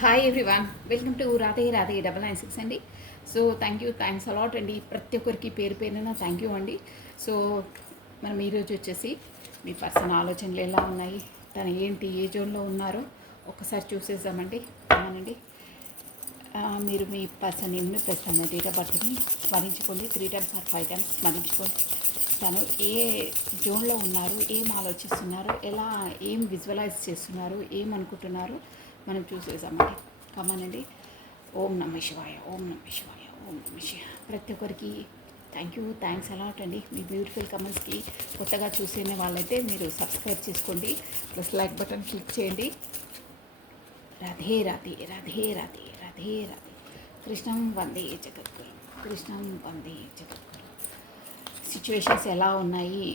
Hi everyone, welcome to Radhe Radhe 996 అండి. So thanks a lot అండి. ప్రతి ఒక్కరికి పేరు పేరున థ్యాంక్ యూ అండి. సో మనం ఈరోజు వచ్చేసి మీ పర్సన్ ఆలోచనలు ఎలా ఉన్నాయి, తను ఏంటి ఏ జోన్లో ఉన్నారో ఒక్కసారి చూసేద్దామండి. అవునండి, మీరు మీ పర్సన్ నేమ్ని ప్లస్ తన డేట్ ఆఫ్ బర్త్ని స్మరించుకోండి. 3 times ఆర్ 5 times స్మరించుకోండి. తను ఏ జోన్లో ఉన్నారు, ఏం ఆలోచిస్తున్నారు, ఏం విజువలైజ్ చేస్తున్నారు, ఏం అనుకుంటున్నారు మనం చూసేసామండి. కమానండి. ఓం నమ శివాయ, ఓం నమ శివాయ, ఓం నమ శివాయ. ప్రతి ఒక్కరికి థ్యాంక్స్ అలాట్ అండి. మీ బ్యూటిఫుల్ కమెంట్స్కి కొత్తగా చూసే వాళ్ళైతే మీరు సబ్స్క్రైబ్ చేసుకోండి, ప్లస్ లైక్ బటన్ క్లిక్ చేయండి. రాధే రాధే రాధే రాధే రాధే రాధే. కృష్ణం వందే జగద్గురు, కృష్ణం వందే జగద్గురు. సిచ్యువేషన్స్ ఎలా ఉన్నాయి,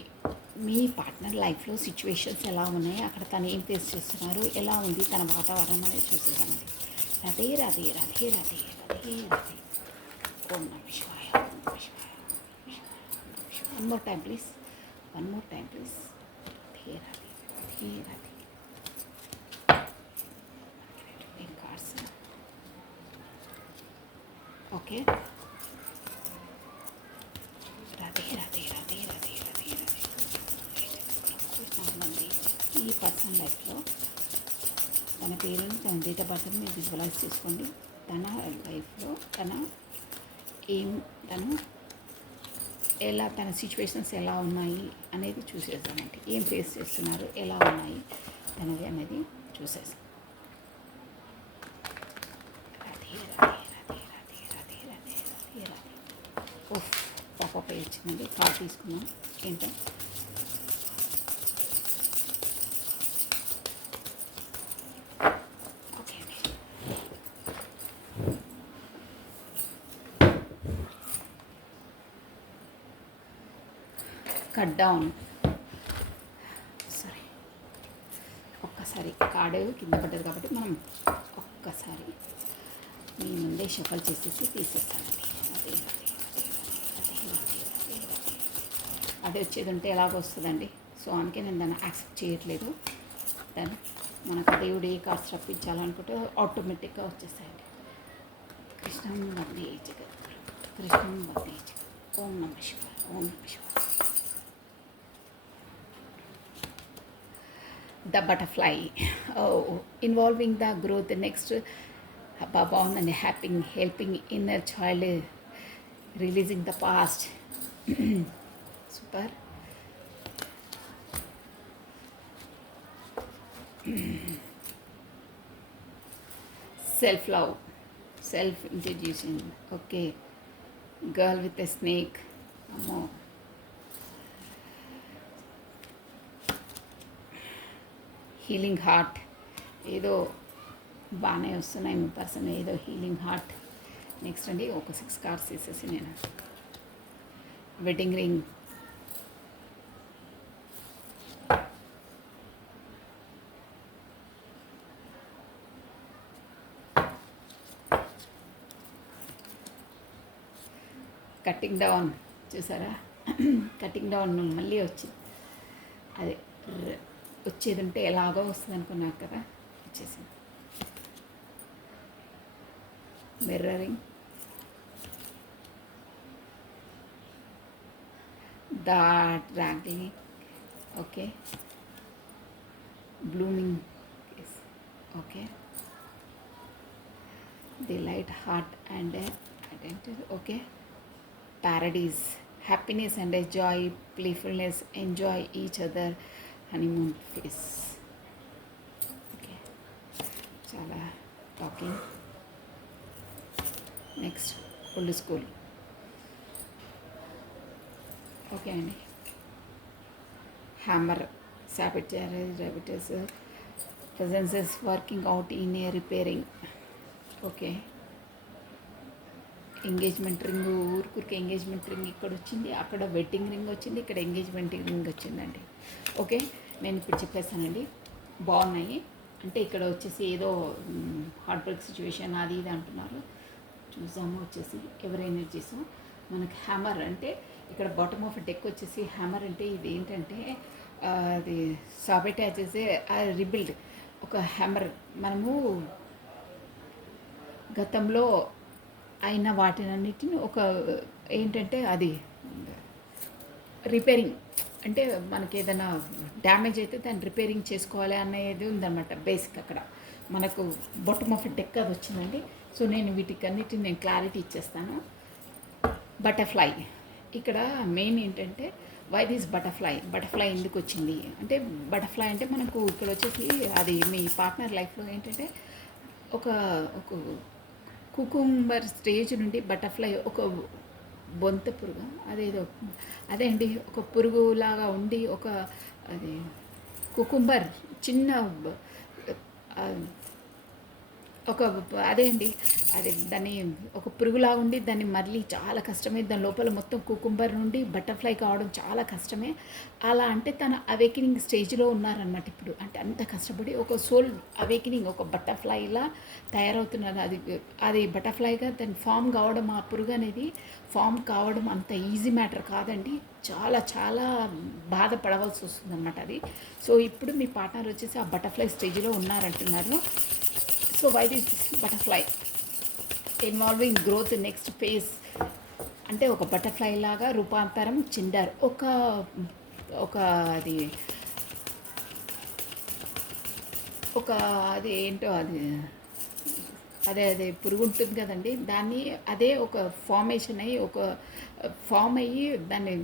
మీ పార్ట్నర్ లైఫ్లో సిచ్యువేషన్స్ ఎలా ఉన్నాయి, అక్కడ తను ఏం ఫేస్ చేస్తున్నారు, ఎలా ఉంది తన వాతావరణం అనేది చూసేదామండి. రాధే రాధే రాధే రాధే రాధే రాధే. ఓం నమ శివాయ, ఓం నమ శివాయ. One more time please, one more time please. Radhe Radhe Radhe Radhe. Cards okay. Radhe Radhe Radhe Radhe Radhe Radhe. మంది ఈ పర్సనల్ లైఫ్లో తన పేరుని, తన డేట్ ఆఫ్ బర్త్ని మీరు విజువలైజ్ చేసుకోండి. తన లైఫ్లో తను ఎలా, తన సిచ్యువేషన్స్ ఎలా ఉన్నాయి అనేది చూసేద్దామండి. ఏం ఫేస్ చేస్తున్నారు, ఎలా ఉన్నాయి తనది అనేది చూసేసాం. రాధే రాధే రాధే రాధే రాధే రాధే రాధే రాధే. ఓఫ్, పాప వచ్చిందండి. కాల్ తీసుకున్నాం. ఏంటో ఓకే అండి. Cut down. సరే, ఒక్కసారి కార్డు కింద పడ్డది కాబట్టి మనం ఒక్కసారి మీ ముందే షఫల్ చేసేసి తీసేస్తానండి. అదే అదే వచ్చేది ఉంటే ఎలాగ వస్తుందండి. సో అందుకే నేను దాన్ని యాక్సెప్ట్ చేయట్లేదు. దాన్ని మనకు దేవుడు ఏ కార్డ్స్ రప్పించాలనుకుంటే ఆటోమేటిక్గా వచ్చేస్తాయండి. కృష్ణం వందే జగద్గురు, కృష్ణం వందే జగత్. ఓం నమ శివాయ, ఓం నమ శివాయ. The butterfly, involving the growth, the next bond and helping inner child, releasing the past. Super. Self-love, self-introduction. Okay. Girl with a snake. Amor. Healing heart. ఏదో బాగానే వస్తున్నాయి మీ పర్సన్, ఏదో హీలింగ్ హార్ట్. నెక్స్ట్ అండి ఒక 6 కార్డ్స్ తీసేసి నేను wedding ring. Cutting down చూసారా, cutting down మళ్ళీ వచ్చింది. అదే వచ్చేది ఉంటే ఎలాగో వస్తుంది అనుకున్నారు కదా, వచ్చేసింది. Mirroring, the dragon. Okay. Blooming, okay. The light heart and identity. Okay. Paradise, happiness and joy, playfulness, enjoy each other, honeymoon phase. Okay, చాలా talking. Next old school. Okay అండి. హ్యామర్, సాబిటేజ్, రైబిటస్, presences working out in a repairing. Okay. Engagement ring, ఊరికి engagement ring ఇక్కడ వచ్చింది, అక్కడ wedding ring వచ్చింది, ఇక్కడ engagement ring వచ్చిందండి. ఓకే, నేను ఇప్పుడు చెప్పేస్తానండి. బాగున్నాయి అంటే ఇక్కడ వచ్చేసి ఏదో హార్ట్ బ్రేక్ సిచ్యువేషన్ అది ఇది అంటున్నారు. చూసాము వచ్చేసి ఎవరి ఎనర్జీస్. మనకి హ్యామర్ అంటే ఇక్కడ బాటమ్ ఆఫ్ డెక్ వచ్చేసి హ్యామర్ అంటే ఇది ఏంటంటే అది సాబెటాజ్ చేసే రిబిల్డ్ ఒక హ్యామర్. మనము గతంలో అయిన వాటినన్నిటిని ఒక ఏంటంటే అది రిపేరింగ్, అంటే మనకి ఏదైనా డ్యామేజ్ అయితే దాన్ని రిపేరింగ్ చేసుకోవాలి అనేది ఉందన్నమాట బేసిక్ అక్కడ. మనకు బాటమ్ ఆఫ్ డెక్ అది వచ్చిందండి. సో నేను వీటికన్నిటిని నేను క్లారిటీ ఇచ్చేస్తాను. బటర్ఫ్లై ఇక్కడ మెయిన్ ఏంటంటే వై దిస్ బటర్ఫ్లై ఎందుకు వచ్చింది అంటే, బటర్ఫ్లై అంటే మనకు ఇక్కడ వచ్చేసి అది మీ పార్ట్నర్ లైఫ్లో ఏంటంటే ఒక ఒక కుకుంబర్ స్టేజ్ నుండి బటర్ఫ్లై ఒక బొంత పురుగు అదేదో అదే అండి, ఒక పురుగులాగా ఉండి ఒక అది కుకుంబర్ చిన్న ఆ, ఒక అదే అండి, అది దాన్ని ఒక పురుగులా ఉండి దాన్ని మళ్ళీ చాలా కష్టమే, దాని లోపల మొత్తం కుకుంబర్ నుండి బటర్ఫ్లై కావడం చాలా కష్టమే. అలా అంటే తన అవేకినింగ్ స్టేజ్లో ఉన్నారనమాట ఇప్పుడు. అంటే అంత కష్టపడి ఒక సోల్ అవేకినింగ్ ఒక బటర్ఫ్లైలా తయారవుతున్నారు. అది అది బటర్ఫ్లైగా దాన్ని ఫామ్ కావడం, ఆ పురుగు అనేది ఫామ్ కావడం అంత ఈజీ మ్యాటర్ కాదండి. చాలా చాలా బాధపడవలసి వస్తుంది అనమాట అది. సో ఇప్పుడు మీ పార్ట్నర్ వచ్చేసి ఆ బటర్ఫ్లై స్టేజ్లో ఉన్నారంటున్నారు. So why this butterfly involving growth next phase అంటే ఒక బటర్ఫ్లై లాగా రూపాంతరం చెందారు. ఒక ఒక అది ఒక అది ఏంటో అది అదే అదే పురుగు ఉంటుంది కదండి, దాన్ని అదే ఒక ఫార్మేషన్ అయ్యి ఒక ఫామ్ అయ్యి దాన్ని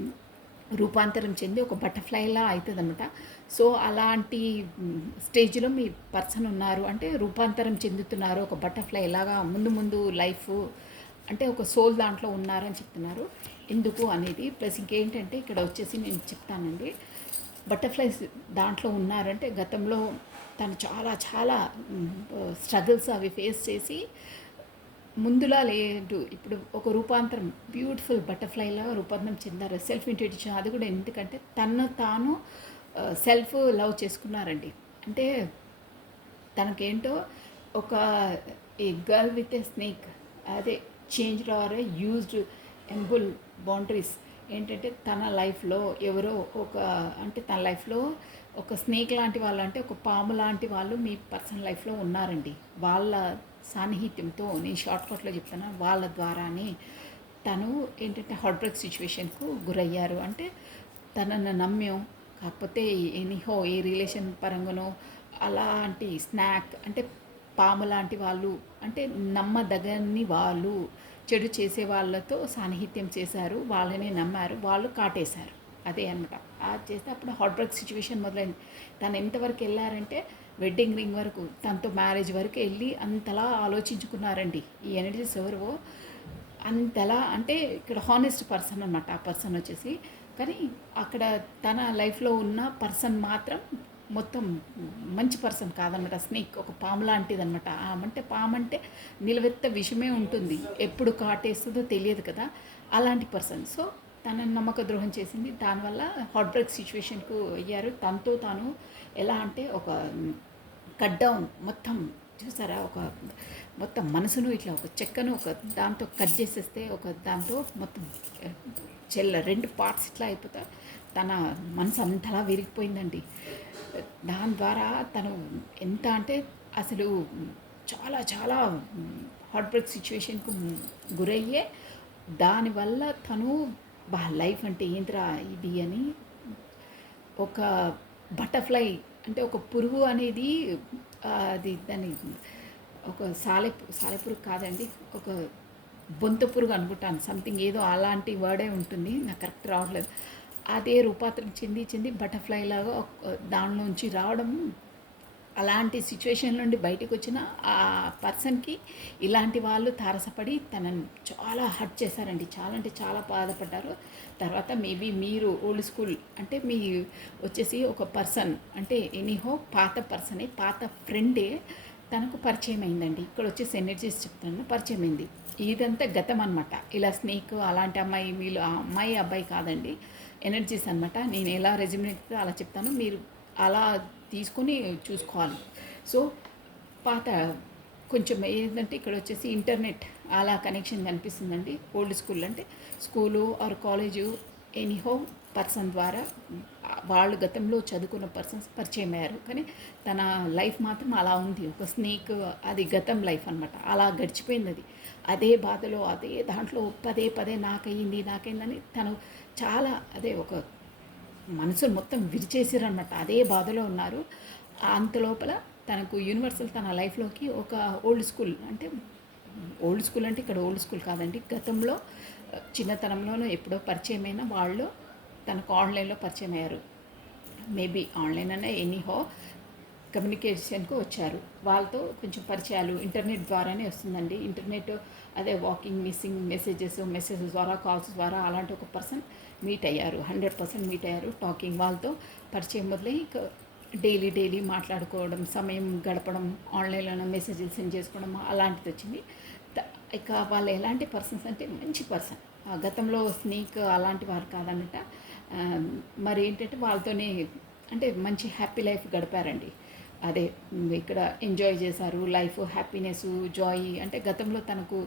రూపాంతరం చెంది ఒక బటర్ఫ్లైలా అవుతుంది అనమాట. సో అలాంటి స్టేజ్లో మీ పర్సన్ ఉన్నారు అంటే రూపాంతరం చెందుతున్నారు ఒక బటర్ఫ్లై లాగా ముందు ముందు లైఫ్ అంటే ఒక సోల్ దాంట్లో ఉన్నారని చెప్తున్నారు. ఎందుకు అనేది ప్లస్ ఇంకేంటంటే ఇక్కడ వచ్చేసి నేను చెప్తానండి, బటర్ఫ్లైస్ దాంట్లో ఉన్నారంటే గతంలో తను చాలా చాలా స్ట్రగుల్స్ అవి ఫేస్ చేసి ముందులా లేదు, ఇప్పుడు ఒక రూపాంతరం బ్యూటిఫుల్ బటర్ఫ్లైలా రూపాంతరం చెందారు. సెల్ఫ్ ఇంట్రడ్యూషన్ అది కూడా ఎందుకంటే తను తాను సెల్ఫ్ లవ్ చేసుకున్నారండి. అంటే తనకేంటో ఒక ఏ గర్ల్ విత్ ఏ స్నేక్ అదే చేంజ్డ్ ఆర్ యూజ్డ్ ఎంబుల్ బౌండరీస్ ఏంటంటే తన లైఫ్లో ఎవరో ఒక అంటే తన లైఫ్లో ఒక స్నేక్ లాంటి వాళ్ళు అంటే ఒక పాము లాంటి వాళ్ళు మీ పర్సనల్ లైఫ్లో ఉన్నారండి. వాళ్ళ సాన్నిహిత్యంతో నేను షార్ట్కట్లో చెప్తాను, వాళ్ళ ద్వారానే తను ఏంటంటే హార్ట్ బ్రేక్ సిచ్యువేషన్కు గురయ్యారు. అంటే తనను నమ్మాం కాకపోతే ఎనీహో ఏ రిలేషన్ పరంగానో అలాంటి స్నాక్ అంటే పాము లాంటి వాళ్ళు అంటే నమ్మదగని వాళ్ళు చెడు చేసే వాళ్ళతో సాన్నిహిత్యం చేశారు, వాళ్ళనే నమ్మారు, వాళ్ళు కాటేశారు. అదే అనమాట. అది చేస్తే అప్పుడు హార్ట్ బ్రేక్ సిచ్యువేషన్ మొదలైంది. తను ఎంతవరకు వెళ్ళారంటే వెడ్డింగ్ రింగ్ వరకు, తనతో మ్యారేజ్ వరకు వెళ్ళి అంతలా ఆలోచించుకున్నారండి. ఈ ఎనర్జీస్ ఎవరో అంతలా అంటే ఇక్కడ హానెస్ట్ పర్సన్ అనమాట ఆ పర్సన్ వచ్చేసి. కానీ అక్కడ తన లైఫ్లో ఉన్న పర్సన్ మాత్రం మొత్తం మంచి పర్సన్ కాదనమాట. స్నేక్ ఒక పాము లాంటిది అనమాట. అంటే పాము అంటే నిలవెత్త విషమే ఉంటుంది, ఎప్పుడు కాటేస్తుందో తెలియదు కదా, అలాంటి పర్సన్. సో తన నమ్మక ద్రోహం చేసింది, దానివల్ల హార్ట్ బ్రేక్ సిచ్యువేషన్కు అయ్యారు. తనతో తాను ఎలా అంటే ఒక కట్ డౌన్ మొత్తం చూసారా, ఒక మొత్తం మనసును ఇట్లా ఒక చెక్కను ఒక దాంతో కట్ చేసేస్తే ఒక దాంతో మొత్తం రెండు పార్ట్స్ ఇట్లా అయిపోతా తన మనసు అంతలా విరిగిపోయిందండి. దాని ద్వారా తను ఎంత అంటే అసలు చాలా చాలా హార్ట్ బ్రేక్ సిచ్యువేషన్కు గురయ్యే దానివల్ల తను లైఫ్ అంటే ఏంట్రా ఇది అని ఒక బటర్ఫ్లై అంటే ఒక పురుగు అనేది అది దాన్ని ఒక సాలెపురుగు కాదండి, ఒక బొంత పురుగు అనుకుంటాను, సంథింగ్ ఏదో అలాంటి వర్డే ఉంటుంది, నాకు కరెక్ట్ రావట్లేదు. అదే రూపాంతరం చెంది బటర్ఫ్లై లాగా దానిలోంచి రావడం, అలాంటి సిచ్యువేషన్ నుండి బయటకు వచ్చిన ఆ పర్సన్కి ఇలాంటి వాళ్ళు తారసపడి తనని చాలా హర్ట్ చేశారండి. చాలా అంటే చాలా బాధపడ్డారు. తర్వాత మేబీ మీరు ఓల్డ్ స్కూల్ అంటే మీ వచ్చేసి ఒక పర్సన్ అంటే ఎనీహో పాత పర్సనే, పాత ఫ్రెండే తనకు పరిచయం అయిందండి. ఇక్కడ వచ్చేసి ఎనర్జీస్ చెప్తాను, పరిచయం అయింది. ఇదంతా గతం అనమాట. ఇలా స్నేక్ అలాంటి అమ్మాయి వీళ్ళు ఆ అమ్మాయి అబ్బాయి కాదండి, ఎనర్జీస్ అనమాట. నేను ఎలా రెజ్యూమినేట్ అలా చెప్తాను, మీరు అలా తీసుకొని చూసుకోవాలి. సో పాత కొంచెం ఏంటంటే ఇక్కడ వచ్చేసి ఇంటర్నెట్ అలా కనెక్షన్ కనిపిస్తుందండి. ఓల్డ్ స్కూల్ అంటే school or college anyhow person ద్వారా వాళ్ళు గతంలో చదువుకున్న పర్సన్స్ పరిచయం అయ్యారు. కానీ తన లైఫ్ మాత్రం అలా ఉంది. ఒక స్నేక్, అది గతం లైఫ్ అనమాట. అలా గడిచిపోయింది అది. అదే బాధలో అదే దాంట్లో పదే పదే నాకయిందని తను చాలా అదే ఒక మనసును మొత్తం విరిచేసిరనమాట. అదే బాధలో ఉన్నారు. అంతలోపల తనకు యూనివర్సల్ తన లైఫ్లోకి ఒక ఓల్డ్ స్కూల్ అంటే ఇక్కడ ఓల్డ్ స్కూల్ కాదండి, గతంలో చిన్నతనంలోనూ ఎప్పుడో పరిచయమైన వాళ్ళు తనకు ఆన్లైన్లో పరిచయం అయ్యారు. మేబీ ఆన్లైన్ అనే ఎనీహో కమ్యూనికేషన్కు వచ్చారు. వాళ్ళతో కొంచెం పరిచయాలు ఇంటర్నెట్ ద్వారానే వస్తుందండి. ఇంటర్నెట్ అదే వాకింగ్ మిస్సింగ్ మెసేజెస్ ద్వారా కాల్స్ ద్వారా అలాంటి ఒక పర్సన్ మీట్ అయ్యారు. 100% మీట్ అయ్యారు. టాకింగ్ వాళ్ళతో పరిచయం మొదలై ఇక డైలీ మాట్లాడుకోవడం, సమయం గడపడం, ఆన్లైన్లో మెసేజెస్ సెండ్ చేసుకోవడం అలాంటిది వచ్చింది. ఇక వాళ్ళు ఎలాంటి పర్సన్స్ అంటే మంచి పర్సన్. గతంలో స్నేక్ అలాంటి వారు కాదన్నట. మరి ఏంటంటే వాళ్ళతోనే అంటే మంచి హ్యాపీ లైఫ్ గడిపారండి. అదే ఇక్కడ ఎంజాయ్ చేశారు. లైఫ్ హ్యాపీనెస్ జాయ్ అంటే గతంలో తనకు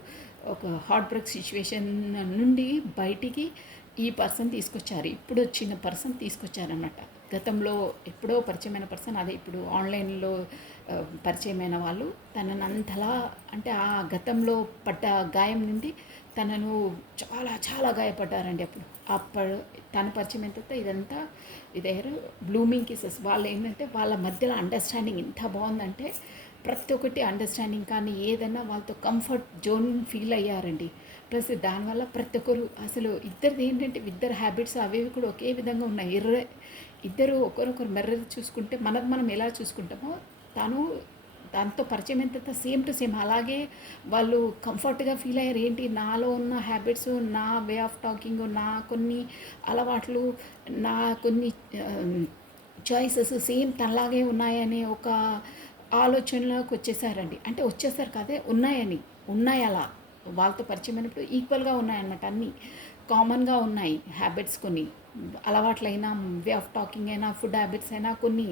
ఒక హార్ట్ బ్రేక్ సిచ్యువేషన్ నుండి బయటికి ఈ పర్సన్ తీసుకొచ్చారు. ఇప్పుడు వచ్చిన పర్సన్ తీసుకొచ్చారన్నమాట. గతంలో ఎప్పుడో పరిచయమైన పర్సన్ అదే ఇప్పుడు ఆన్లైన్లో పరిచయమైన వాళ్ళు తనని అంతలా అంటే ఆ గతంలో పడ్డ గాయం నుండి తనను చాలా గాయపడ్డారండి. అప్పుడు తన పరిచయం ఎంత ఇదంతా ఇదయ్యారు. బ్లూమింగ్ కిసెస్ వాళ్ళు ఏంటంటే వాళ్ళ మధ్యలో అండర్స్టాండింగ్ ఎంత బాగుందంటే ప్రతి ఒక్కటి అండర్స్టాండింగ్, కానీ ఏదన్నా వాళ్ళతో కంఫర్ట్ జోన్ ఫీల్ అయ్యారండి. ప్లస్ దానివల్ల ప్రతి ఒక్కరు అసలు ఇద్దరిది ఏంటంటే ఇద్దరు హ్యాబిట్స్ అవి కూడా ఒకే విధంగా ఉన్నాయి. ఇద్దరు ఒకరొకరు మెర్రర్ చూసుకుంటే మనం ఎలా చూసుకుంటామో తను దాంతో పరిచయం ఎంత సేమ్ టు సేమ్ అలాగే వాళ్ళు కంఫర్ట్గా ఫీల్ అయ్యారు. ఏంటి నాలో ఉన్న హ్యాబిట్స్, నా వే ఆఫ్ టాకింగ్, నా కొన్ని అలవాట్లు, నా కొన్ని చాయిసెస్ సేమ్ తనలాగే ఉన్నాయనే ఒక ఆలోచనలోకి వచ్చేసారండి. అంటే వచ్చేసారు కదే ఉన్నాయి అలా వాళ్ళతో పరిచయం అయినప్పుడు ఈక్వల్గా ఉన్నాయన్నమాట. అన్నీ కామన్గా ఉన్నాయి. హ్యాబిట్స్ కొన్ని అలవాట్లైనా, వే ఆఫ్ టాకింగ్ అయినా, ఫుడ్ హ్యాబిట్స్ అయినా కొన్ని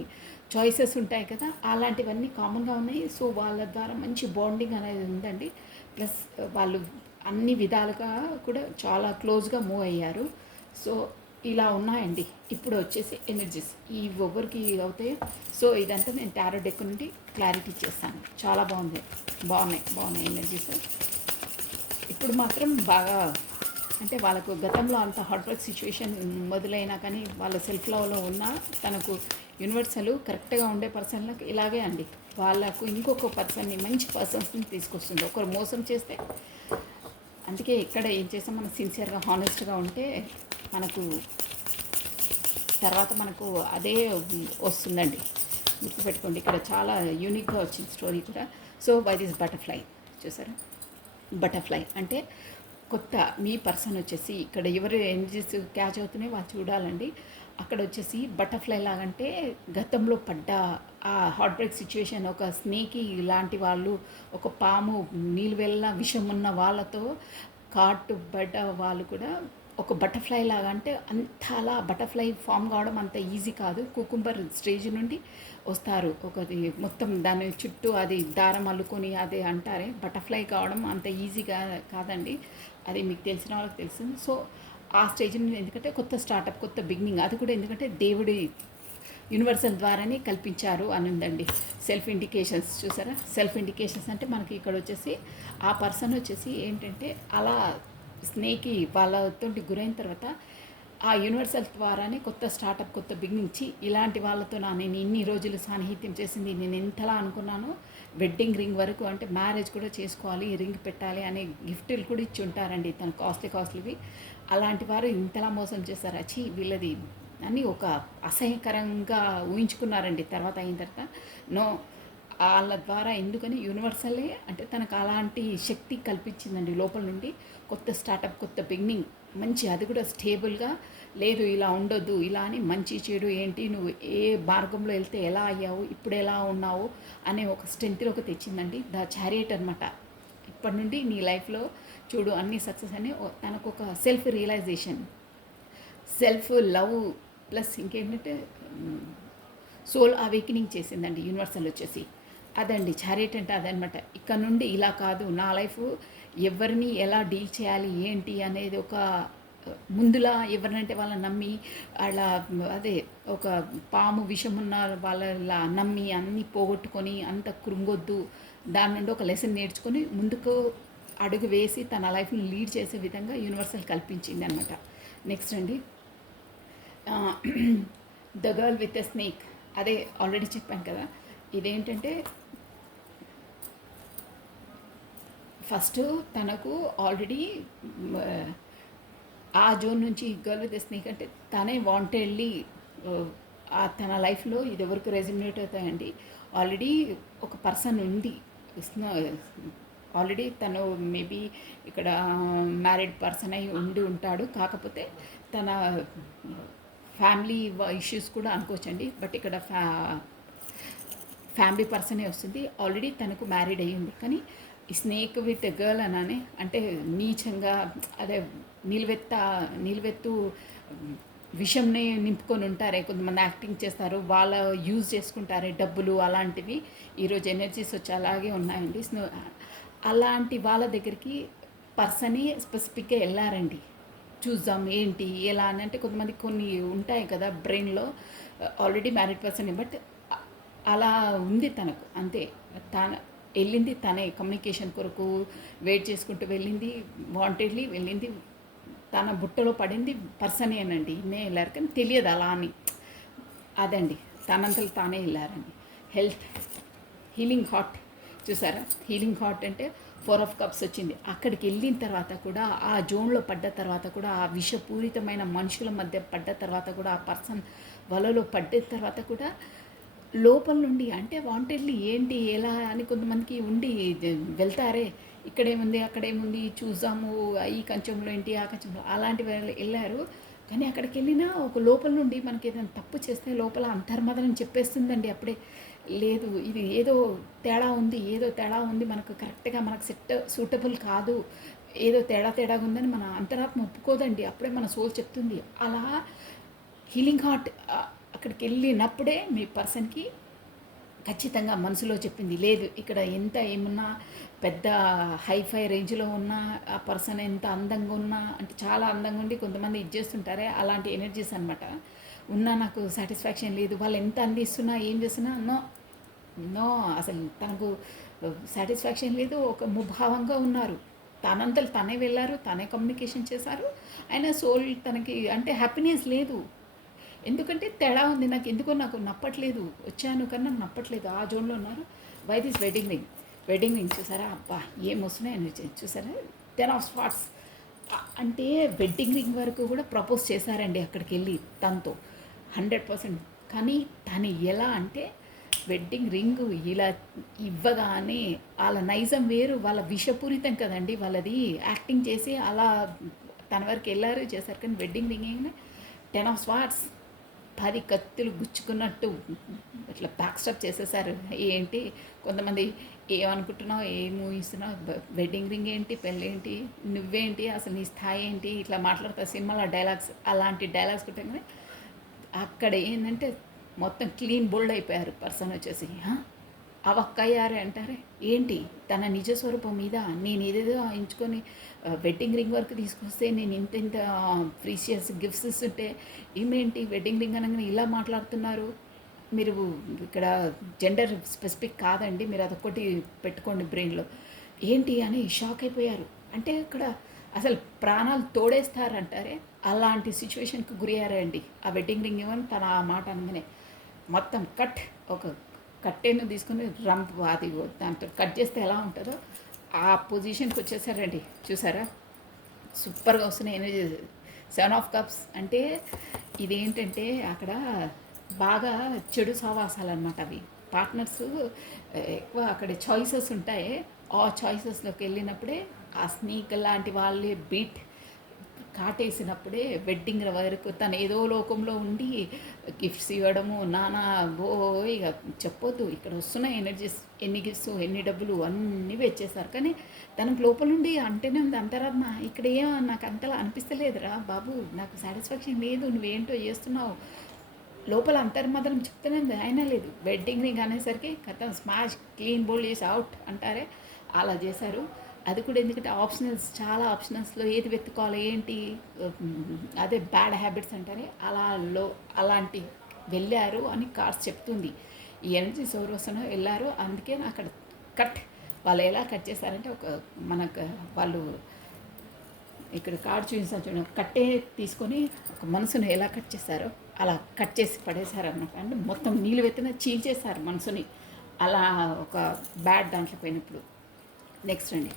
చాయిసెస్ ఉంటాయి కదా, అలాంటివన్నీ కామన్గా ఉన్నాయి. సో వాళ్ళ ద్వారా మంచి బాండింగ్ అనేది ఉందండి. ప్లస్ వాళ్ళు అన్ని విధాలుగా కూడా చాలా క్లోజ్గా మూవ్ అయ్యారు. సో ఇలా ఉన్నాయండి. ఇప్పుడు వచ్చేసి ఎనర్జీస్ ఈ ఒవ్వరికి అవుతాయో. సో ఇదంతా నేను టారో డెక్ నుండి క్లారిటీ చేస్తాను. చాలా బాగున్నాయి ఎనర్జీస్. ఇప్పుడు మాత్రం బాగా అంటే వాళ్ళకు గతంలో అంత హార్ట్ బ్రేక్ సిచ్యువేషన్ మొదలైనా కానీ వాళ్ళ సెల్ఫ్ లవ్లో ఉన్న తనకు యూనివర్సల్ కరెక్ట్గా ఉండే పర్సన్లకు ఇలాగే అండి. వాళ్ళకు ఇంకొక పర్సన్ని మంచి పర్సన్స్ని తీసుకొస్తుంది. ఒకరు మోసం చేస్తే అందుకే ఇక్కడ ఏం చేస్తాం, మనం సిన్సియర్గా హానెస్ట్గా ఉంటే మనకు తర్వాత మనకు అదే వస్తుందండి. గుర్తుపెట్టుకోండి. ఇక్కడ చాలా యూనిక్గా వచ్చింది స్టోరీ కూడా. సో బై దిస్ బటర్ఫ్లై చూసారా, బటర్ఫ్లై అంటే కొత్త మీ పర్సన్ వచ్చేసి ఇక్కడ ఎవరు ఎనర్జీస్ క్యాచ్ అవుతున్నాయో వాళ్ళు చూడాలండి. అక్కడ వచ్చేసి బటర్ఫ్లై లాగంటే గతంలో పడ్డ ఆ హార్ట్ బ్రేక్ సిచ్యువేషన్, ఒక స్నేకి లాంటి వాళ్ళు, ఒక పాము నీళ్ళు విషం ఉన్న వాళ్ళతో కాటు పడ్డ వాళ్ళు కూడా ఒక బటర్ఫ్లై లాగా అంటే అంత అలా బటర్ఫ్లై ఫామ్ కావడం అంత ఈజీ కాదు. కుకుంబర్ స్టేజ్ నుండి వస్తారు. ఒకటి మొత్తం దాని చుట్టూ అది దారం అల్లుకొని అది అంటారే బటర్ఫ్లై కావడం అంత ఈజీగా కాదండి. అది మీకు తెలిసిన వాళ్ళకి తెలుస్తుంది. సో ఆ స్టేజ్ నుండి ఎందుకంటే కొత్త స్టార్టప్, కొత్త బిగినింగ్, అది కూడా ఎందుకంటే దేవుడి యూనివర్సల్ ద్వారానే కల్పించారు అని ఉందండి. సెల్ఫ్ ఇండికేషన్స్ చూసారా, సెల్ఫ్ ఇండికేషన్స్ అంటే మనకి ఇక్కడ వచ్చేసి ఆ పర్సన్ వచ్చేసి ఏంటంటే అలా స్నేకి వాళ్ళతో గురైన తర్వాత ఆ యూనివర్సల్ ద్వారానే కొత్త స్టార్టప్, కొత్త బిగినింగ్ ఇలాంటి వాళ్ళతో నేను ఇన్ని రోజులు సాన్నిహిత్యం చేసింది, నేను ఎంతలా అనుకున్నానో వెడ్డింగ్ రింగ్ వరకు అంటే మ్యారేజ్ కూడా చేసుకోవాలి, రింగ్ పెట్టాలి అనే గిఫ్ట్లు కూడా ఇచ్చి ఉంటారండి తను కాస్ట్లీవి. అలాంటి వారు ఇంతలా మోసం చేస్తారు. వచ్చి వీళ్ళది అని ఒక అసహ్యకరంగా ఊహించుకున్నారండి. తర్వాత అయిన తర్వాత నో, వాళ్ళ ద్వారా ఎందుకని యూనివర్సల్లే అంటే తనకు అలాంటి శక్తి కల్పించిందండి లోపల నుండి. కొత్త స్టార్టప్, కొత్త బిగినింగ్, మంచి అది కూడా స్టేబుల్గా లేదు, ఇలా ఉండొద్దు, ఇలా అని మంచి చెడు ఏంటి, నువ్వు ఏ మార్గంలో వెళ్తే ఎలా అయ్యావు, ఇప్పుడు ఎలా ఉన్నావు అనే ఒక స్ట్రెంత్లోకి తెచ్చిందండి. ద చారియట్ అనమాట. ఇప్పటి నుండి నీ లైఫ్లో చూడు అన్ని సక్సెస్ అని తనకు ఒక self realisation, self love plus ఇంకేంటంటే సోల్ అవేకనింగ్ చేసిందండి యూనివర్సల్ వచ్చేసి. అదండి చారియట్ అంటే అదనమాట. ఇక్కడ నుండి ఇలా కాదు, నా లైఫ్ ఎవరిని ఎలా డీల్ చేయాలి ఏంటి అనేది ఒక ముందులా ఎవరినంటే వాళ్ళని నమ్మి అలా అదే ఒక పాము విషం ఉన్న వాళ్ళ నమ్మి అన్నీ పోగొట్టుకొని అంత కృంగొద్దు, దాని నుండి ఒక లెసన్ నేర్చుకొని ముందుకు అడుగు వేసి తన లైఫ్ని లీడ్ చేసే విధంగా యూనివర్సల్ కల్పించింది అనమాట. నెక్స్ట్ అండి, the girl with a snake. అదే ఆల్రెడీ చెప్పాను కదా. ఇదేంటంటే ఫస్ట్ తనకు ఆల్రెడీ ఆ జోన్ నుంచి గర్ల్ విత్ స్నేక్ అంటే తనే వాంటెడ్లీ తన లైఫ్లో ఇది ఎవరికి రెజ్యుమినేట్ అవుతాయండి. ఆల్రెడీ ఒక పర్సన్ ఉంది, ఆల్రెడీ తను మేబీ ఇక్కడ మ్యారీడ్ పర్సన్ అయి ఉండి ఉంటాడు. కాకపోతే తన ఫ్యామిలీ ఇష్యూస్ కూడా అనుకోవచ్చండి. బట్ ఇక్కడ ఫ్యామిలీ పర్సనే వస్తుంది. ఆల్రెడీ తనకు మ్యారీడ్ అయ్యింది. కానీ ఈ స్నేక్ విత్ గర్ల్ అననే అంటే నీచంగా అదే నిలువెత్తు విషంని నింపుకొని ఉంటారే కొంతమంది, యాక్టింగ్ చేస్తారు, వాళ్ళ యూజ్ చేసుకుంటారే డబ్బులు అలాంటివి. ఈరోజు ఎనర్జీస్ వచ్చి అలాగే ఉన్నాయండి. అలాంటి వాళ్ళ దగ్గరికి పర్సనే స్పెసిఫిక్గా వెళ్ళారండి. చూద్దాం ఏంటి ఎలా అని. అంటే కొంతమంది కొన్ని ఉంటాయి కదా బ్రెయిన్లో, ఆల్రెడీ మ్యారీడ్ పర్సన్, బట్ అలా ఉంది తనకు అంతే. వెళ్ళింది తనే కమ్యూనికేషన్ కొరకు వెయిట్ చేసుకుంటూ వెళ్ళింది, వాంటెడ్లీ వెళ్ళింది, తన బుట్టలో పడింది పర్సనేనండి. ఇన్నే వెళ్ళారు కానీ తెలియదు అలా అని. అదండి తనంతలు తానే వెళ్ళారండి. హెల్త్ హీలింగ్ హార్ట్ చూసారా, హీలింగ్ హార్ట్ అంటే 4 ఆఫ్ కప్స్ వచ్చింది. అక్కడికి వెళ్ళిన తర్వాత కూడా ఆ జోన్లో పడ్డ తర్వాత కూడా ఆ విషపూరితమైన మనుషుల మధ్య పడ్డ తర్వాత కూడా ఆ పర్సన్ వలలో పడ్డ తర్వాత కూడా లోపల నుండి అంటే వాంటెడ్లీ ఏంటి ఎలా అని కొంతమందికి ఉండి వెళ్తారే, ఇక్కడేముంది అక్కడేముంది చూద్దాము, ఈ కంచంలో ఏంటి ఆ కంచంలో అలాంటి వెళ్ళారు. కానీ అక్కడికి వెళ్ళినా ఒక లోపల నుండి మనకి ఏదైనా తప్పు చేస్తే లోపల అంతర్మదనం చెప్పేస్తుందండి అప్పుడే. లేదు ఇది ఏదో తేడా ఉంది మనకు కరెక్ట్గా మనకు సూటబుల్ కాదు, ఏదో తేడాగా ఉందని మన అంతరాత్మ ఒప్పుకోదండి. అప్పుడే మన సోల్ చెప్తుంది. అలా హీలింగ్ హార్ట్ అక్కడికి వెళ్ళినప్పుడే మీ పర్సన్కి ఖచ్చితంగా మనసులో చెప్పింది, లేదు ఇక్కడ ఎంత ఏమున్నా పెద్ద హైఫై రేంజ్లో ఉన్నా ఆ పర్సన్ ఎంత అందంగా ఉన్నా, అంటే చాలా అందంగా ఉండి కొంతమంది ఇది చేస్తుంటారే అలాంటి ఎనర్జీస్ అనమాట. ఉన్నా నాకు సాటిస్ఫాక్షన్ లేదు, వాళ్ళు ఎంత అందిస్తున్నా ఏం చేస్తున్నా నో అసలు తనకు సాటిస్ఫాక్షన్ లేదు, ఒక ముభావంగా ఉన్నారు. తనంతలు తనే వెళ్ళారు, తనే కమ్యూనికేషన్ చేశారు, అయినా సోల్ తనకి అంటే హ్యాపీనెస్ లేదు. ఎందుకంటే తేడా ఉంది, నాకు నప్పట్లేదు, వచ్చాను కానీ నాకు నప్పట్లేదు. ఆ జోన్లో ఉన్నారు. బై దిస్ వెడ్డింగ్ రింగ్ చూసారా, అబ్బా ఏం వస్తున్నాయని చూసారా, 10 ఆఫ్ స్పాట్స్. అంటే వెడ్డింగ్ రింగ్ వరకు కూడా ప్రపోజ్ చేశారండి అక్కడికి వెళ్ళి తనతో 100%. కానీ తను ఎలా అంటే వెడ్డింగ్ రింగ్ ఇలా ఇవ్వగానే వాళ్ళ నైజం వేరు, వాళ్ళ విషపూరితం కదండి వాళ్ళది, యాక్టింగ్ చేసి అలా తన వరకు వెళ్ళారు చేశారు. కానీ వెడ్డింగ్ రింగ్ 10 ఆఫ్ స్పాట్స్, 10 కత్తులు గుచ్చుకున్నట్టు ఇట్లా బ్యాక్ స్టాప్ చేసేసారు. ఏంటి కొంతమంది ఏమనుకుంటున్నావు, ఏం ఊహిస్తున్నావు, వెడ్డింగ్ రింగ్ ఏంటి, పెళ్ళేంటి, నువ్వేంటి, అసలు నీ స్థాయి ఏంటి, ఇట్లా మాట్లాడతావు సినిమాలో డైలాగ్స్, అలాంటి డైలాగ్స్ కొట్టగానే అక్కడ ఏంటంటే మొత్తం క్లీన్ బోల్డ్ అయిపోయారు. పర్సన్ వచ్చేసి అవక్కయ్యారే అంటారే ఏంటి, తన నిజ స్వరూపం మీద నేను ఏదేదో ఎంచుకొని వెడ్డింగ్ రింగ్ వరకు తీసుకొస్తే నేను ఇంత ప్రీషియస్ గిఫ్ట్స్ ఇస్తుంటే ఏమేంటి వెడ్డింగ్ రింగ్ అనగానే ఇలా మాట్లాడుతున్నారు. మీరు ఇక్కడ జెండర్ స్పెసిఫిక్ కాదండి, మీరు అదొక్కటి పెట్టుకోండి బ్రెయిన్లో. ఏంటి అని షాక్ అయిపోయారు. అంటే ఇక్కడ అసలు ప్రాణాలు తోడేస్తారంటారే అలాంటి సిచ్యువేషన్కి గురి అయ్యారండి. ఆ వెడ్డింగ్ రింగ్ ఇవ్వని తన ఆ మాట అనగానే మొత్తం ఒక కట్టెను తీసుకుని రంప్ అది దాంతో కట్ చేస్తే ఎలా ఉంటుందో ఆ పొజిషన్కి వచ్చేసారండి. చూసారా సూపర్గా వస్తున్నాయి ఎనర్జీ. 7 ఆఫ్ కప్స్ అంటే ఇదేంటంటే అక్కడ బాగా చెడు సహవాసాలు అనమాట. అవి పార్ట్నర్స్ ఎక్కువ అక్కడ చాయిసెస్ ఉంటాయి. ఆ చాయిసెస్లోకి వెళ్ళినప్పుడే ఆ స్నేక్ లాంటి వాళ్ళే బీట్ కాటేసినప్పుడే వెడ్డింగ్ వరకు తను ఏదో లోకంలో ఉండి గిఫ్ట్స్ ఇవ్వడము నానా ఇక చెప్పొద్దు. ఇక్కడ వస్తున్నాయి ఎనర్జీస్, ఎన్ని గిఫ్ట్స్ ఎన్ని డబ్బులు అన్నీ వెచ్చేస్తారు. కానీ తనకు లోపల నుండి అంటేనే ఉంది అంతరాత్మ, ఇక్కడ ఏం నాకు అంతలా అనిపిస్తలేదురా బాబు, నాకు సాటిస్ఫాక్షన్ లేదు, నువ్వేంటో చేస్తున్నావు, లోపల అంతర్మదనం చెప్తూనే ఉంది, అయినా లేదు. వెడ్డింగ్ రింగ్ అనేసరికి కథ smash clean bold is out అంటారే అలా చేశారు. అది కూడా ఎందుకంటే ఆప్షనల్స్, చాలా ఆప్షనల్స్లో ఏది వెతుక్కోవాలి ఏంటి, అదే బ్యాడ్ హ్యాబిట్స్ అంటారే అలా అలాంటి వెళ్ళారు అని కార్డ్స్ చెప్తుంది. ఈ ఎనర్జీస్ ఎవరు వస్తున్నా వెళ్ళారు. అందుకే అక్కడ కట్ వాళ్ళు ఎలా కట్ చేశారంటే ఒక మనకు వాళ్ళు ఇక్కడ కార్డ్ చూపిస్తాను చూడండి, కట్టే తీసుకొని ఒక మనసును ఎలా కట్ చేశారో అలా కట్ చేసి పడేశారన్నమాట. అంటే మొత్తం నీళ్ళు వెత్తిన చీల్చేశారు మనసుని. అలా ఒక బ్యాడ్ దాంట్లో పోయినప్పుడు. నెక్స్ట్ అండి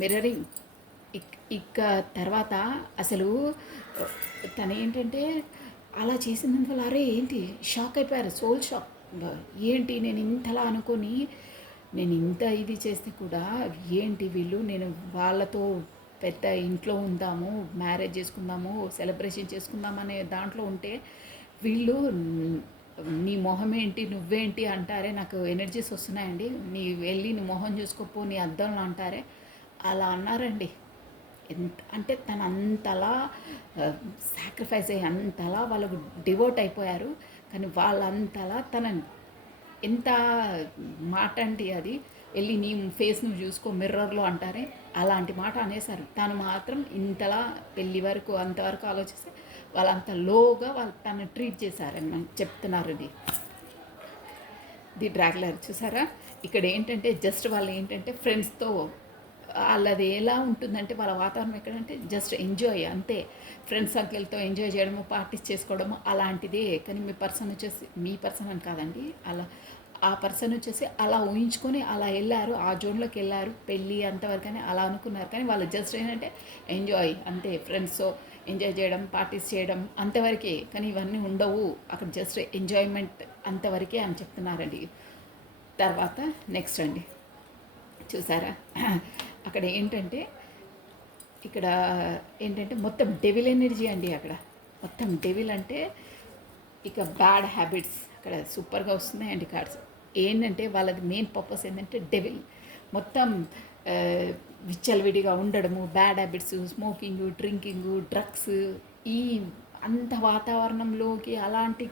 మిర్రరింగ్. ఇక తర్వాత అసలు తను ఏంటంటే అలా చేసినందువల్ల అరే ఏంటి షాక్ అయిపోయారు, సోల్ షాక్. ఏంటి నేను ఇంతలా అనుకొని నేను ఇంత ఇది చేస్తే కూడా ఏంటి వీళ్ళు, నేను వాళ్ళతో పెద్ద ఇంట్లో ఉందాము, మ్యారేజ్ చేసుకుందాము, సెలబ్రేషన్ చేసుకుందాం అనే దాంట్లో ఉంటే వీళ్ళు నీ మొహం ఏంటి నువ్వేంటి అంటారే, నాకు ఎనర్జీస్ వస్తున్నాయండి, నీ వెళ్ళి నీ మొహం చూసుకోపో నీ అద్దంలో అంటారే, అలా అన్నారండి. ఎంత అంటే తను అంతలా సాక్రిఫైస్ అయ్యి అంతలా వాళ్ళకు డివోట్ అయిపోయారు. కానీ వాళ్ళంతలా తన ఎంత మాట అంటే అది వెళ్ళి నీ ఫేస్ నువ్వు చూసుకో మిర్రర్లో అంటారే అలాంటి మాట అనేసారు. తను మాత్రం ఇంతలా పెళ్ళి వరకు అంతవరకు ఆలోచిస్తే వాళ్ళంత లోగా వాళ్ళు తను ట్రీట్ చేశారని మనం చెప్తున్నారు. ది డ్రాగ్లర్ చూసారా, ఇక్కడ ఏంటంటే జస్ట్ వాళ్ళు ఏంటంటే ఫ్రెండ్స్తో వాళ్ళది ఎలా ఉంటుందంటే వాళ్ళ వాతావరణం ఎక్కడంటే జస్ట్ ఎంజాయ్ అంతే. ఫ్రెండ్స్ సర్కిల్తో ఎంజాయ్ చేయడము, పార్టీస్ చేసుకోవడము అలాంటిదే. కానీ మీ పర్సన్ వచ్చేసి మీ పర్సన్ అని కాదండి, అలా ఆ పర్సన్ వచ్చేసి అలా ఊహించుకొని అలా వెళ్ళారు, ఆ జోన్లోకి వెళ్ళారు, పెళ్ళి అంతవరకు అని అలా అనుకున్నారు. కానీ వాళ్ళు జస్ట్ ఏంటంటే ఎంజాయ్ అంతే, ఫ్రెండ్స్తో ఎంజాయ్ చేయడం, పార్టీస్ చేయడం అంతవరకే. కానీ ఇవన్నీ ఉండవు అక్కడ, జస్ట్ ఎంజాయ్మెంట్ అంతవరకే అని చెప్తున్నారండి. తర్వాత నెక్స్ట్ అండి చూసారా, అక్కడ ఏంటంటే ఇక్కడ ఏంటంటే మొత్తం డెవిల్ ఎనర్జీ అండి. అక్కడ మొత్తం డెవిల్ అంటే ఇక బ్యాడ్ హ్యాబిట్స్ అక్కడ సూపర్గా వస్తున్నాయండి కార్డ్స్. ఏంటంటే వాళ్ళది మెయిన్ పర్పస్ ఏంటంటే డెవిల్ మొత్తం విచ్చలవిడిగా ఉండడము, bad habits, smoking, drinking, drugs, ఈ అంత వాతావరణంలోకి అలాంటి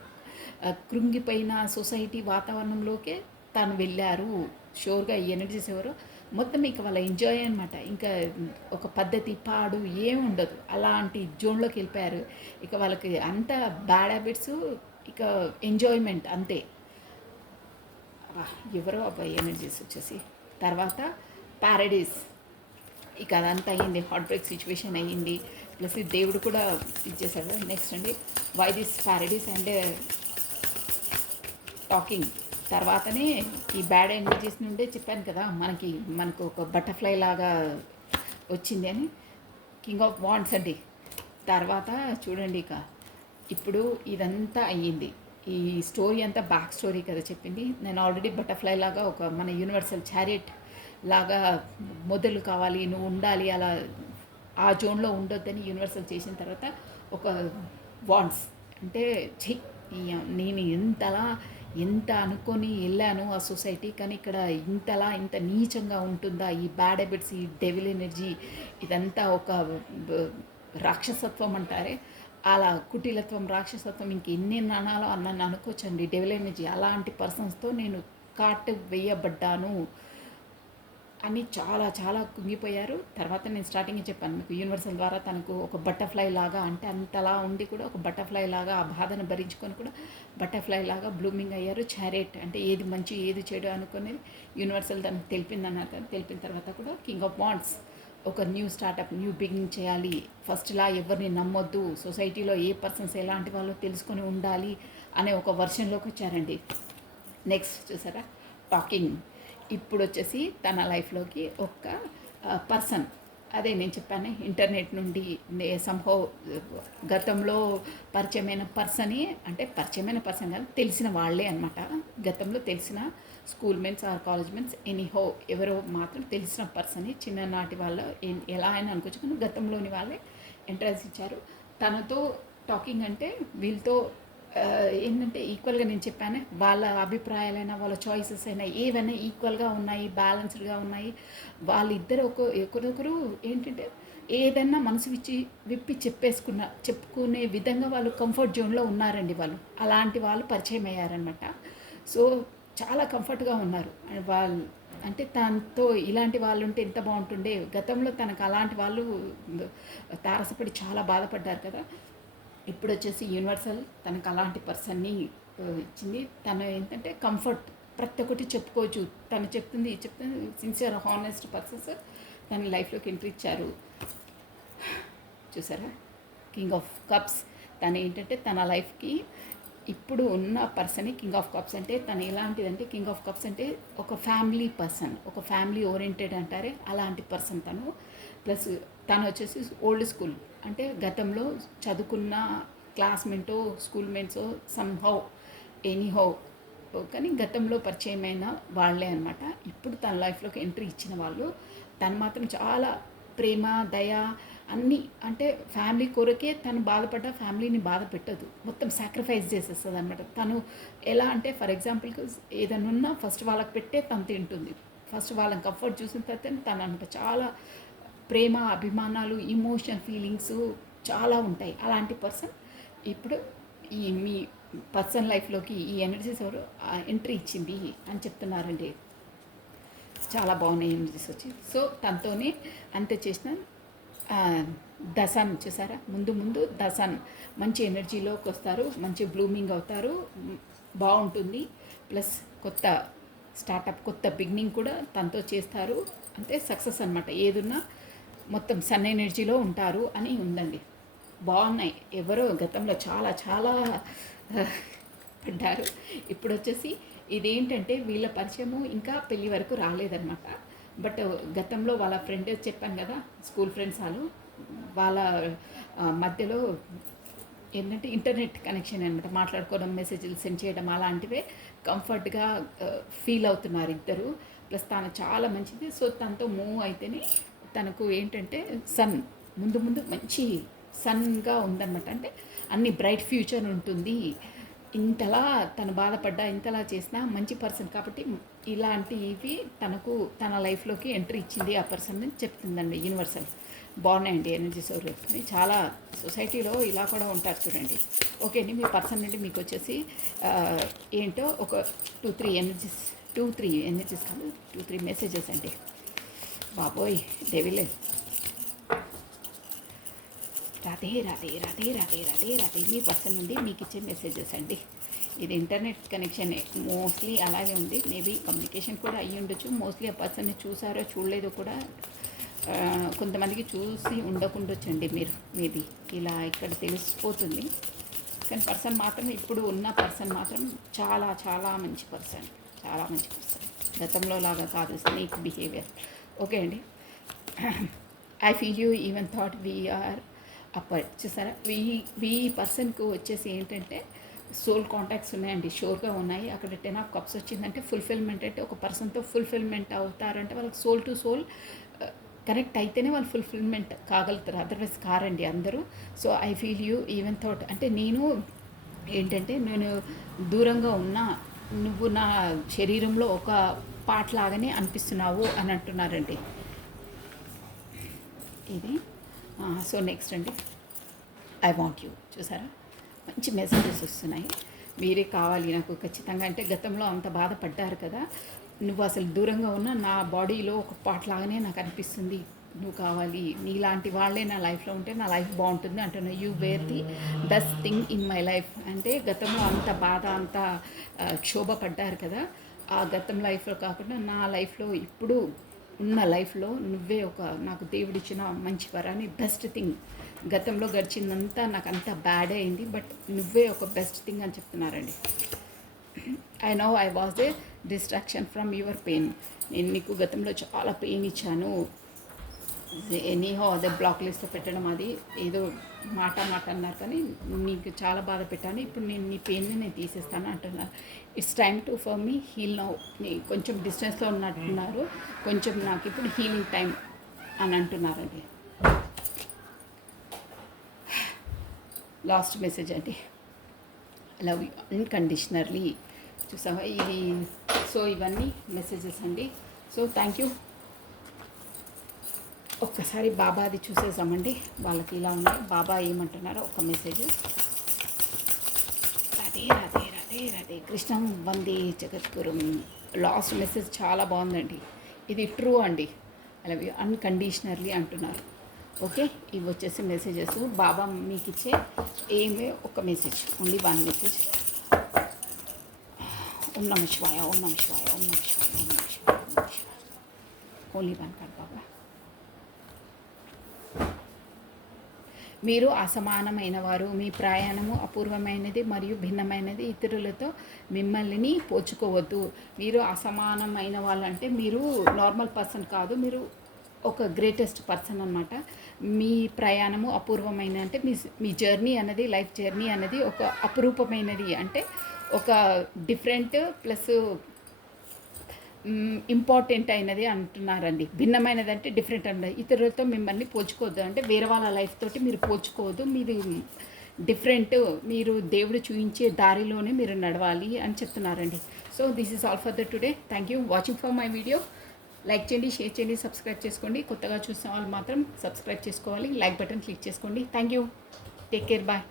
కృంగిపోయిన సొసైటీ వాతావరణంలోకే తను వెళ్ళారు. షూర్గా ఈ ఎనర్జీస్ ఎవరు మొత్తం ఇక వాళ్ళ ఎంజాయ్ అనమాట. ఇంకా ఒక పద్ధతి పాడు ఏమి ఉండదు, అలాంటి జోన్లోకి వెళ్ళిపోయారు. ఇక వాళ్ళకి అంత బ్యాడ్ హ్యాబిట్స్, ఇక ఎంజాయ్మెంట్ అంతే. ఎవరో అబ్బాయి ఎనర్జీస్ వచ్చేసి తర్వాత ప్యారడైస్. ఇక అదంతా అయ్యింది, హార్ట్ బ్రేక్ సిచ్యువేషన్ అయ్యింది, ప్లస్ దేవుడు కూడా ఇచ్చేసాడు. నెక్స్ట్ అండి why this paradise and talking. తర్వాతనే ఈ బ్యాడ్ ఎనర్జీస్ నుండే చెప్పాను కదా మనకు ఒక బటర్ఫ్లై లాగా వచ్చింది అని, కింగ్ ఆఫ్ వాండ్స్ అండి. తర్వాత చూడండి ఇక ఇప్పుడు ఇదంతా అయ్యింది, ఈ స్టోరీ అంతా బ్యాక్ స్టోరీ కదా చెప్పింది. నేను ఆల్రెడీ బటర్ఫ్లై లాగా ఒక మన యూనివర్సల్ ఛారియట్ లాగా మొదలు కావాలి, నువ్వు ఉండాలి, అలా ఆ జోన్లో ఉండొద్దని యూనివర్సల్ చేసిన తర్వాత ఒక వాండ్స్ అంటే నేను ఎంత అనుకొని వెళ్ళాను ఆ సొసైటీ, కానీ ఇక్కడ ఇంత నీచంగా ఉంటుందా ఈ బ్యాడ్ హ్యాబిట్స్, ఈ డెవిల్ ఎనర్జీ, ఇదంతా ఒక రాక్షసత్వం అంటారే అలా కుటిలత్వం, రాక్షసత్వం, ఇంకెన్ని అనాలో నన్ను అనుకోవచ్చండి. డెవిల్ ఎనర్జీ అలాంటి పర్సన్స్తో నేను కాట్ వేయబడ్డాను అని చాలా చాలా కుంగిపోయారు. తర్వాత నేను స్టార్టింగ్ చెప్పాను మీకు, యూనివర్సల్ ద్వారా తనకు ఒక బటర్ఫ్లై లాగా, అంటే అంతలా ఉండి కూడా ఒక బటర్ఫ్లై లాగా ఆ బాధను భరించుకొని కూడా బటర్ఫ్లై లాగా బ్లూమింగ్ అయ్యారు. చారియట్ అంటే ఏది మంచి ఏది చెడు అనుకునేది యూనివర్సల్ తనకు తెలిపిందన్నారు. తెలిపిన తర్వాత కూడా కింగ్ ఆఫ్ వాండ్స్, ఒక న్యూ స్టార్టప్, న్యూ బిగినింగ్ చేయాలి, ఫస్ట్లా ఎవరిని నమ్మొద్దు, సొసైటీలో ఏ పర్సన్స్ ఎలాంటి వాళ్ళు తెలుసుకొని ఉండాలి అనే ఒక వర్షన్లోకి వచ్చారండి. నెక్స్ట్ చూసారా టాకింగ్. ఇప్పుడు వచ్చేసి తన లైఫ్లోకి ఒక పర్సన్, అదే నేను చెప్పాను ఇంటర్నెట్ నుండి సంహో గతంలో పరిచయమైన పర్సనే, అంటే పరిచయమైన పర్సన్ కాదు, తెలిసిన వాళ్ళే అనమాట. గతంలో తెలిసిన schoolmates or college mates anyhow ఎవరో మాత్రం తెలిసిన పర్సనే, చిన్ననాటి వాళ్ళు ఎలా అయినా అనుకోవచ్చు, కానీ గతంలోని వాళ్ళే ఎంట్రన్స్ ఇచ్చారు. తనతో టాకింగ్ అంటే వీళ్ళతో ఏంటంటే ఈక్వల్గా నేను చెప్పాను, వాళ్ళ అభిప్రాయాలైనా వాళ్ళ చాయిసెస్ అయినా ఏవైనా ఈక్వల్గా ఉన్నాయి, బ్యాలెన్స్డ్గా ఉన్నాయి. వాళ్ళిద్దరు ఒకరొకరు ఏంటంటే ఏదైనా మనసు విప్పి చెప్పుకునే విధంగా వాళ్ళు కంఫర్ట్ జోన్లో ఉన్నారండి. అలాంటి వాళ్ళు పరిచయం అయ్యారనమాట. సో చాలా కంఫర్ట్గా ఉన్నారు. అంటే తనతో ఇలాంటి వాళ్ళు ఉంటే ఎంత బాగుంటుండే, గతంలో తనకు అలాంటి వాళ్ళు తారసపడి చాలా బాధపడ్డారు కదా. ఇప్పుడు వచ్చేసి యూనివర్సల్ తనకు అలాంటి పర్సన్ని ఇచ్చింది. తను ఏంటంటే కంఫర్ట్, ప్రతి ఒక్కటి చెప్పుకోవచ్చు, తను చెప్తుంది సిన్సియర్ హానెస్ట్ పర్సన్స్ తన లైఫ్లోకి ఎంట్రీ ఇచ్చారు. చూసారా, కింగ్ ఆఫ్ కప్స్. తను ఏంటంటే తన లైఫ్కి ఇప్పుడు ఉన్న పర్సనే కింగ్ ఆఫ్ కప్స్. అంటే తను ఎలాంటిదంటే కింగ్ ఆఫ్ కప్స్ అంటే ఒక ఫ్యామిలీ పర్సన్, ఒక ఫ్యామిలీ ఓరియంటెడ్ అంటారే అలాంటి పర్సన్ తను. ప్లస్ తను వచ్చేసి ఓల్డ్ స్కూల్, అంటే గతంలో చదువుకున్న క్లాస్మేటో స్కూల్మేట్సో సమ్హౌ ఎనీహౌ కానీ గతంలో పరిచయమైన వాళ్ళే అనమాట. ఇప్పుడు తన లైఫ్లోకి ఎంట్రీ ఇచ్చిన వాళ్ళు. తను మాత్రం చాలా ప్రేమ, దయ అన్నీ, అంటే ఫ్యామిలీ కొరకే తను బాధపడ్డ ఫ్యామిలీని బాధ పెట్టదు, మొత్తం సాక్రిఫైస్ చేసేస్తుంది అనమాట. తను ఎలా అంటే ఫర్ ఎగ్జాంపుల్కి ఏదైనా ఉన్నా ఫస్ట్ వాళ్ళకి పెట్టే తను తింటుంది, ఫస్ట్ వాళ్ళని కంఫర్ట్ చూసిన తర్వాత తను అనమాట. చాలా ప్రేమ, అభిమానాలు, ఇమోషన్, ఫీలింగ్స్ చాలా ఉంటాయి. అలాంటి పర్సన్ ఇప్పుడు ఈ మీ పర్సన్ లైఫ్లోకి ఈ ఎనర్జీస్ ఎవరు ఎంట్రీ ఇచ్చింది అని చెప్తున్నారండి. చాలా బాగున్నాయి ఎనర్జీస్ వచ్చి. సో తనతోనే అంతే చేసిన దసన్ చూసారా, ముందు దసన్ మంచి ఎనర్జీలోకి వస్తారు, మంచి బ్లూమింగ్ అవుతారు, బాగుంటుంది. ప్లస్ కొత్త స్టార్టప్, కొత్త బిగినింగ్ కూడా తనతో చేస్తారు. అంటే సక్సెస్ అనమాట. ఏదున్నా మొత్తం సన్ ఎనర్జీలో ఉంటారు అని ఉందండి. బాగున్నాయి. ఎవరో గతంలో చాలా చాలా పడ్డారు. ఇప్పుడు వచ్చేసి ఇదేంటంటే వీళ్ళ పరిచయము ఇంకా పెళ్ళి వరకు రాలేదన్నమాట. బట్ గతంలో వాళ్ళ ఫ్రెండ్ చెప్పాను కదా, స్కూల్ ఫ్రెండ్స్ వాళ్ళ మధ్యలో ఏంటంటే ఇంటర్నెట్ కనెక్షన్ అనమాట, మాట్లాడుకోవడం, మెసేజ్లు సెండ్ చేయడం అలాంటివే కంఫర్ట్గా ఫీల్ అవుతున్నారు ఇద్దరు. ప్లస్ తను చాలా మంచిది. సో తనతో మూవ్ అయితేనే తనకు ఏంటంటే సన్ ముందు మంచి సన్గా ఉందన్నమాట. అంటే అన్ని బ్రైట్ ఫ్యూచర్ ఉంటుంది. ఇంతలా తను బాధపడ్డా, ఇంతలా చేసినా మంచి పర్సన్ కాబట్టి ఇలాంటివి తనకు తన లైఫ్లోకి ఎంట్రీ ఇచ్చింది ఆ పర్సన్ అని చెప్తుందండి యూనివర్సల్. బాగున్నాయండి ఎనర్జీస్. చాలా సొసైటీలో ఇలా కూడా ఉంటారు చూడండి. ఓకే అండి, మీ పర్సన్ నుండి మీకు వచ్చేసి ఏంటో ఒక 2-3 ఎనర్జీస్, 2-3 ఎనర్జీస్ కాదు 2-3 మెసేజెస్ అండి. బాబోయ్ డెవిలే. రాధే రాధే రాధే రాధే రాధే రాధే. మీ పర్సన్ నుండి మీకు ఇచ్చే మెసేజెస్ అండి. ఇది ఇంటర్నెట్ కనెక్షన్ మోస్ట్లీ అలాగే ఉంది. మేబీ కమ్యూనికేషన్ కూడా అయ్యి ఉండొచ్చు. మోస్ట్లీ ఆ పర్సన్ని చూసారో చూడలేదో కూడా కొంతమందికి చూసి ఉండకుండొచ్చండి. మీరు మేబీ ఇలా ఇక్కడ తెలిసిపోతుంది. కానీ పర్సన్ మాత్రం ఇప్పుడు ఉన్న పర్సన్ మాత్రం చాలా చాలా మంచి పర్సన్, చాలా మంచి పర్సన్. గతంలో లాగా కాదు, స్నేక్ బిహేవియర్. ఓకే అండి. I feel you even thought we are upper. చూసారా, ఈ పర్సన్కు వచ్చేసి ఏంటంటే సోల్ కాంటాక్ట్స్ ఉన్నాయండి, షోర్గా ఉన్నాయి. అక్కడ 10 ఆఫ్ కప్స్ వచ్చిందంటే ఫుల్ఫిల్మెంట్. అంటే ఒక పర్సన్తో ఫుల్ఫిల్మెంట్ అవుతారంటే వాళ్ళకి సోల్ టు సోల్ కనెక్ట్ అయితేనే వాళ్ళు ఫుల్ఫిల్మెంట్ కాగలుగుతారు, అదర్వైజ్ కారండి అందరూ. So I feel you even thought అంటే నేను ఏంటంటే నేను దూరంగా ఉన్నా, నువ్వు నా శరీరంలో ఒక పార్ట్ లాగానే అనిపిస్తున్నావు అని అంటున్నారండి ఇది. సో నెక్స్ట్ అండి, ఐ వాంట్ యూ. చూసారా, మంచి మెసేజెస్ వస్తున్నాయి. మీరే కావాలి నాకు ఖచ్చితంగా. అంటే గతంలో అంత బాధపడ్డారు కదా, నువ్వు అసలు దూరంగా ఉన్న నా బాడీలో ఒక పార్ట్ లాగానే నాకు అనిపిస్తుంది, నువ్వు కావాలి, నీలాంటి వాళ్ళే నా లైఫ్లో ఉంటే నా లైఫ్ బాగుంటుంది అంటున్నా. You wear the best thing in my life. అంటే గతంలో అంత బాధ, అంత క్షోభపడ్డారు కదా, ఆ గతం లైఫ్లో కాకుండా నా లైఫ్లో ఇప్పుడు ఉన్న లైఫ్లో నువ్వే ఒక నాకు దేవుడిచ్చిన మంచి వరాన్ని, బెస్ట్ థింగ్. గతంలో గడిచిందంతా నాకు అంత బ్యాడ్ అయింది, బట్ నువ్వే ఒక బెస్ట్ థింగ్ అని చెప్తున్నారండి. I know I was a distraction from your pain. నేను నీకు గతంలో చాలా పెయిన్ ఇచ్చాను, ఎనీహో అదే బ్లాక్ లిస్ట్లో పెట్టడం అది ఏదో మాట అన్నారు, కానీ నీకు చాలా బాధ పెట్టాను. ఇప్పుడు నేను నీ పెయిన్ని నేను తీసేస్తాను అంటున్నారు. It's time to for me heal now. కొంచెం డిస్టెన్స్లో ఉన్నట్టున్నారు, కొంచెం నాకు ఇప్పుడు హీలింగ్ టైం అని అంటున్నారండి. లాస్ట్ మెసేజ్ అండి, లవ్ యూ అన్కండిషనర్లీ. చూసావా ఇది. సో ఇవన్నీ మెసేజెస్ అండి. So thank you. ఒక్కసారి బాబాది చూసేసామండి. వాళ్ళకి ఇలా ఉన్నాయి, బాబా ఏమంటున్నారో ఒక మెసేజ్. రాధే రాధే రాధే రాధే కృష్ణం వందే జగద్గురుం. లాస్ట్ మెసేజ్ చాలా బాగుందండి. ఇది ట్రూ అండి. అలాగే అన్కండిషనర్లీ అంటున్నారు. ఓకే, ఇవి వచ్చేసి మెసేజెస్. బాబా మీకు ఇచ్చే ఏమే ఒక మెసేజ్, ఓన్లీ వన్ మెసేజ్. ఓం నమః శివాయ, ఓం నమః శివాయ, ఓం నమః శివాయ, ఓం నమః శివాయ, ఓం నమః శివాయ. ఓన్లీ వన్ కాదు బాబా. మీరు అసమానమైన వారు, మీ ప్రయాణము అపూర్వమైనది మరియు భిన్నమైనది. ఇతరులతో మిమ్మల్ని పోల్చుకోవద్దు. మీరు అసమానమైన వాళ్ళంటే మీరు నార్మల్ పర్సన్ కాదు, మీరు ఒక గ్రేటెస్ట్ పర్సన్ అనమాట. మీ ప్రయాణము అపూర్వమైన అంటే మీ జర్నీ అనేది, లైఫ్ జర్నీ అనేది ఒక అపురూపమైనది. అంటే ఒక డిఫరెంట్ ప్లస్ ఇంపార్టెంట్ అయినది అంటున్నారండి. భిన్నమైనది అంటే డిఫరెంట్ అన్నది. ఇతరులతో మిమ్మల్ని పోల్చుకోవద్దు అంటే వేరే వాళ్ళ లైఫ్ తోటి మీరు పోల్చుకోవద్దు. మీరు డిఫరెంట్, మీరు దేవుడు చూపించే దారిలోనే మీరు నడవాలి అని చెప్తున్నారండి. So this is all for the today. Thank you watching for my video. Like చేయండి, షేర్ చేయండి, సబ్స్క్రైబ్ చేసుకోండి. కొత్తగా చూసిన వాళ్ళు మాత్రం సబ్స్క్రైబ్ చేసుకోవాలి, లైక్ బటన్ క్లిక్ చేసుకోండి. Thank you, take care, bye.